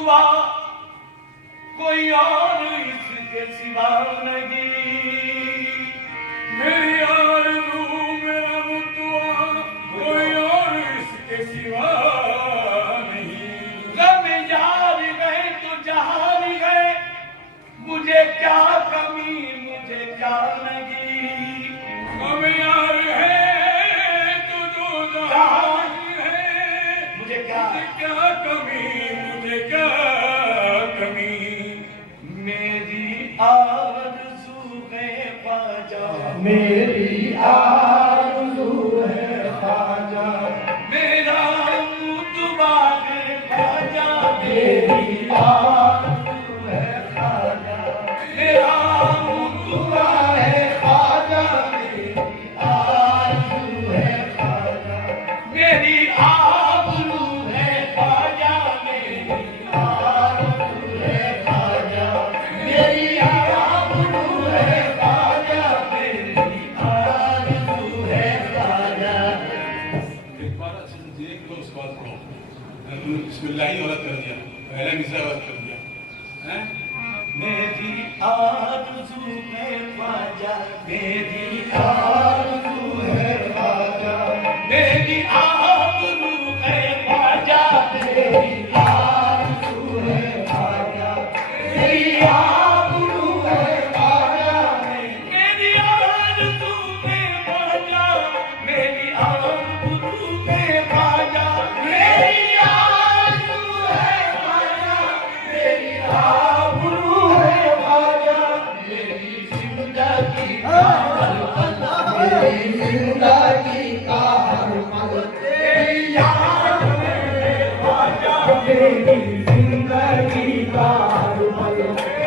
मुतवा कोई और इसके सिवा नहीं। मेरी आरज़ू मेरा मुतवा कोई और इसके सिवा नहीं। गम यार गए तो जहान गए, मुझे क्या कमी मुझे क्या लगी। गम यार है तो जो जहान है, मुझे क्या कमी मुझे क्या कमी। मेरी आरज़ू है ख्वाजा, मेरी आरज़ू है ख्वाजा, मेरा मुतवा है ख्वाजा, मेरी आरज़ू है ख्वाजा, मेरा मुतवा है ख्वाजा, मेरी आरज़ू है ख्वाजा, मेरी आबरू है ख्वाजा, मेरी आरज़ू है ख्वाजा, मेरी आरज़ू है ख्वाजा, मेरी आरज़ू है ख्वाजा। एक बार अच्छे से देख लो उसके बाद पढ़ो। बिस्मिल्लाह ही गलत कर दिया, पहला मिसरा गलत कर दिया हैं? मेरी आरज़ू है ख्वाजा, मेरी आरज़ू है ख्वाजा, मेरी आबरू है ख्वाजा, मेरी आरज़ू है ख्वाजा, मेरी आबरू है ख्वाजा, मेरी आरज़ू है ख्वाजा, मेरी आबरू है ख्वाजा, मेरी आरज़ू है ख्वाजा, मेरी आबरू है ख्वाजा, मेरी ज़िंदगी का हर पल, मेरी ज़िंदगी का हर पल तेरी याद में है ख्वाजा, मेरी ज़िंदगी का हर पल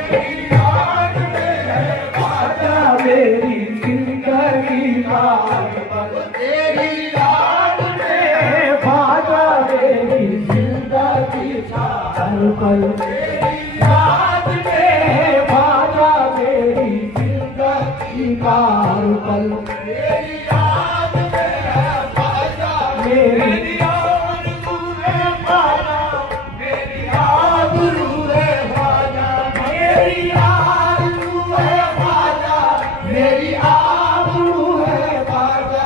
तेरी याद में है ख्वाजा, मेरी ज़िंदगी का हर पल तेरी याद में है ख्वाजा, मेरी ज़िंदगी का हर पल तेरी याद में है ख्वाजा, मेरी ज़िंदगी का हर पल तेरी याद में है ख्वाजा, मेरी मेरी आरज़ू है ख्वाजा, मेरी आबरू है ख्वाजा, मेरी आरज़ू है ख्वाजा, मेरी आबरू है ख्वाजा,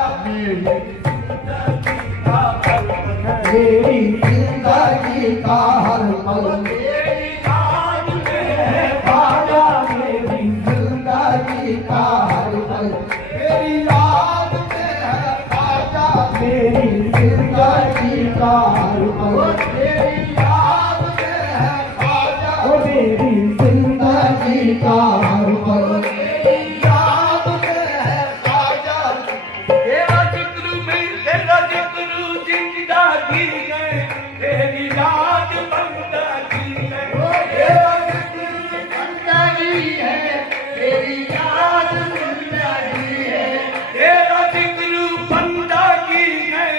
मेरी ज़िंदगी का हर पल मेरी याद में है ख्वाजा, मेरी ज़िंदगी का हर पल तेरी याद में है ख्वाजा, मेरी ज़िंदगी का हर पल तेरी याद में है ख्वाजा, ओ मेरी ज़िंदगी का हर पल तेरी याद में है ख्वाजा, तेरा जिक्र में तेरा जिक्र जिंदगी है, तेरी याद बंदगी है। ओ तेरा ज़िक्र ज़िंदगी है, तेरी याद ज़िंदगी है, तेरा जिक्र बंदगी है,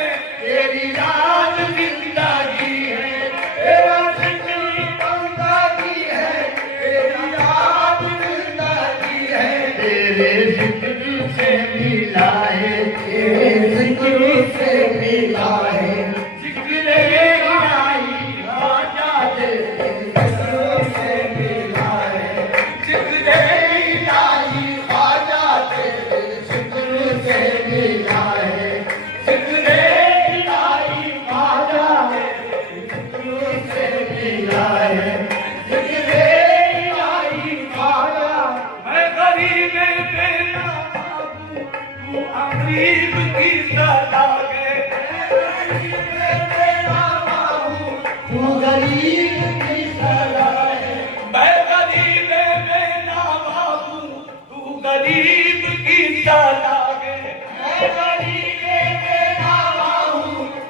तेरी याद जिंदगी है। तेरा ज़िक्र ज़िंदगी है, तेरी याद ज़िंदगी है, तेरे ज़िक्र से मिला है, तेरे ज़िक्र से मिला है, जिक्र इलाही ख्वाजा, तेरे ज़िक्र से मिला है, जिक्र इलाही ख्वाजा, तेरे ज़िक्र से मिला है, जिक्र इलाही ख्वाजा, तेरे ज़िक्र से मिला है, ज़िक्र इलाही ख्वाजा, मैं गरीब तेरा बाबू, तू अमीर की सदा है। तू गरीब की सदा है, मैं गरीब मेरा बाबू, तू गरीब की सदा है। मैं गरीब तेरा बाबू,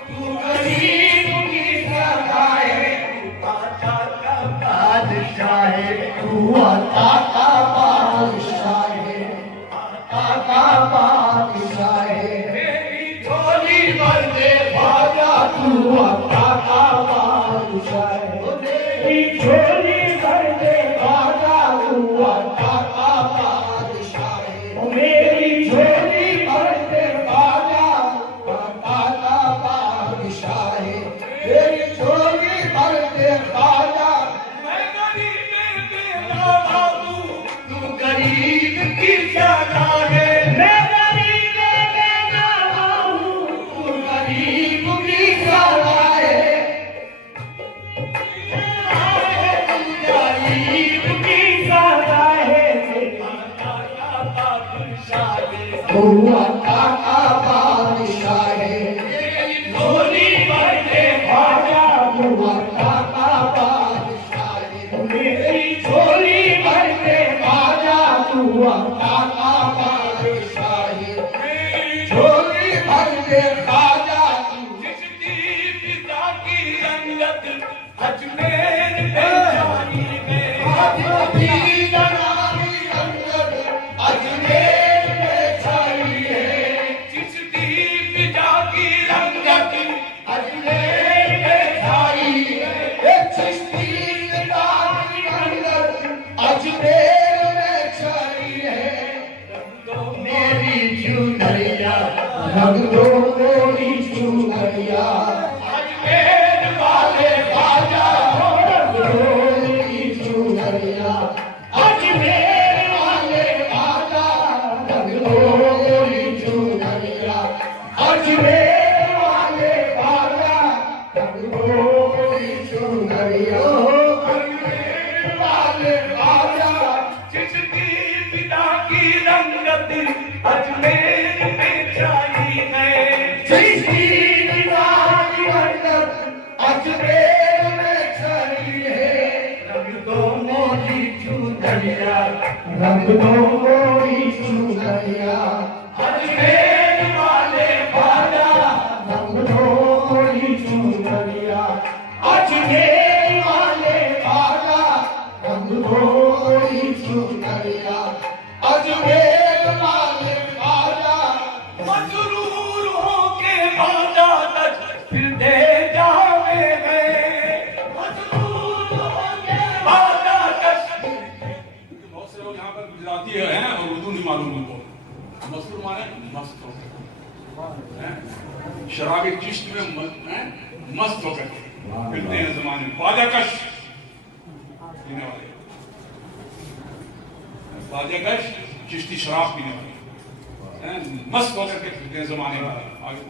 तू गरीब की सदा है, बादशाह का बादशाह है, तू अता का बादशाह है, अता का बादशाह है, मेरी झोली भर दे ख्वाजा तू अता का बादशाह है, तेरी झोली भर दे ख्वाजा तू अता का बादशाह है, मेरी झोली भर दे ख्वाजा अता का बादशाह है, तेरी झोली भर दे ख्वाजा अता का बादशाह है झोली भर दे ख्वाजा तू अता का बादशाह है मेरी झोली भर दे ख्वाजा तू अता का बादशाह है झोली भर दे ख्वाजा जिसकी पिता की रंगत अजमेर में जानी में अजमेर में छाई है जिसकी पिता की रंगत अजमेर में छाई है चिश्ती की रंगत अजमेर में छाई है मेरी चुनरिया रंग दो मेरी चुनरिया अजमेर वाले ख्वाजा रंग दो मेरी चुनरिया अजमेर वाले ख्वाजा रंग दो मेरी चुनरिया अजमेर वाले ख्वाजा रंग दो मेरी चुनरिया अजमेर वाले ख्वाजा जिसकी पिता की रंगत अजमेर में छाई है जिसकी दीवार रंगत अजमेर में छाई है रंग दो मोरी चुनरिया रंग दो मोरी चुनरिया अजमेर वाले ख्वाजा रंग दो मोरी चुनरिया अजमेर वाले ख्वाजा रंग दो मोरी चुनरिया अजमेर वाले ख्वाजा मजरूर होके बाजा तक फिर दे जावे गए मजरूर होके बाजा तक बहुत से लोग यहाँ पर गुजराती हैं और उर्दू नहीं मालूम उनको। मसरूर माने मस्त होकर हैं? शराबी चिश्त में मस्त होकर फिरते हैं जमाने में। बाजाकश पीने वाले, बाजाकश चिश्ती शराब पीने वाले हैं? मस्त होकर के फिरते हैं जमाने में। आगे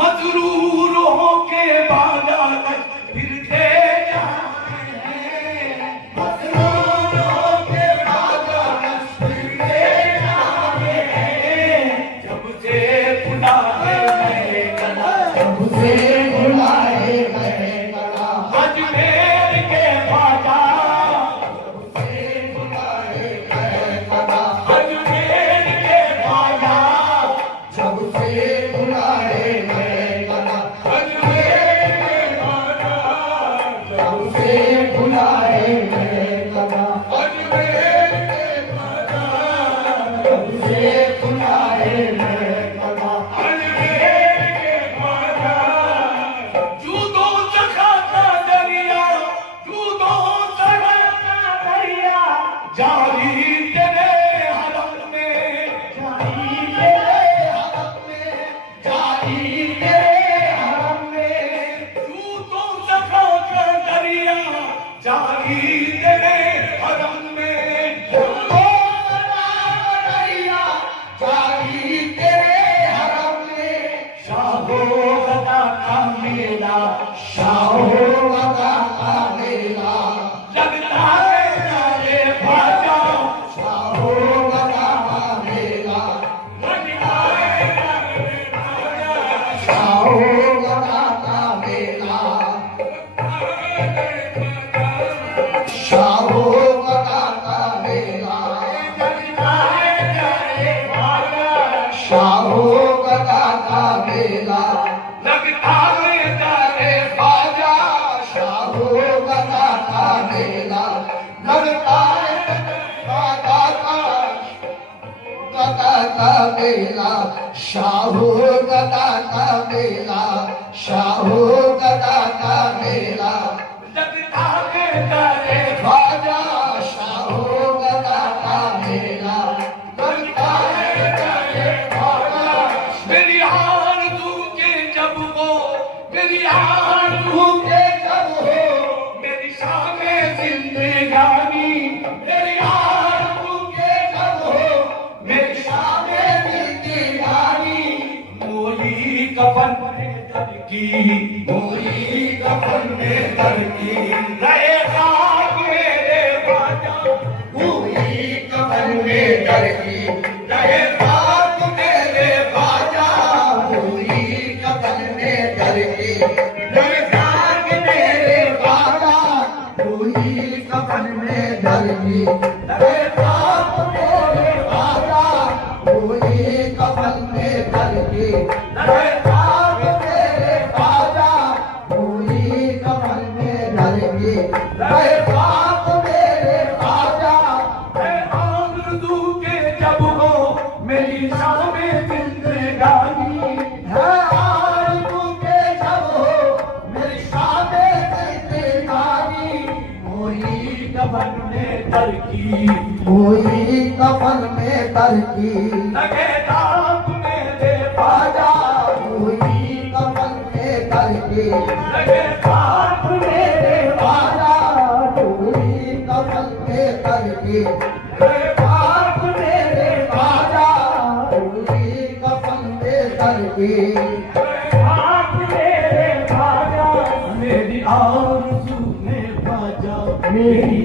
मजरूर होके बाजा तक फिर दे जावे हैं मजरूर होके बाजा तक फिर दे जावे हैं जब से बुलाए गए गला सबसे बुलाए गए गला अजमेर के ख्वाजा सबसे बुलाए गए गला अजमेर के ख्वाजा सबसे बुलाए गए गला अजमेर के ख्वाजा सबसे बुलाए गए गला अजमेर के ख्वाजा सबसे बुलाए गए गला अजमेर के ख्वाजा जूदों चखाता दरिया जूदों चखाता दरिया जारी तेरे हरम में जारी तेरे हरम में जारी तेरे हरम में जूदों चखाता दरिया जारी तेरे हरम में जारी तेरे हरम में शाहो गदा का मेला शाहो गदा का मेला लगता है नारे ख्वाजा शाहो गदा का मेला लगता है नारे ख्वाजा शाहो गदा का मेला शाहो गदा का मेला लगता है नारे ख्वाजा शाहो गदा का मेला लगता है नारे ख्वाजा शाहो गदा का मेला लगता है गदा का मेला शाहो गदा का मेला शाहो गदा का मेला लगता है नारे ख्वाजा शाहो गदा का मेला लगता है गदा ख्वाजा मेरी हार तू के जब वो मेरी हार तू के जब हो मेरी शामे जिंदगानी मेरी हार तू के जब हो मेरी शामे जिंदगानी मोई कफन में दर की मोई कफन में दर की रहे खाक मेरे ख्वाजा मोई कफन में दर की रहे बात में मेरे साथ मेरे बाबा कोई कफन में धरगी मेरे साथ मेरे बाबा कोई कफन में धरगी मेरे साथ मेरे बाबा कोई कफन में धरगी मेरे साथ मेरे बाबा है आरज़ू के जब हो मेरी शाम जिंदगानी है आरज़ू के जब हो मेरी शादे जिंदगानी कोई कफन में तरकी कोई कफन में तरकी लगे दाग मेरे बाजा कोई कफन में तरकी लगे दाग मेरे बाजा कोई कफन में तरकी बाप मेरे बाजा कोई कफन में तरकी बाप मेरे बाजा मेरी आरज़ू ने बाजा मेरी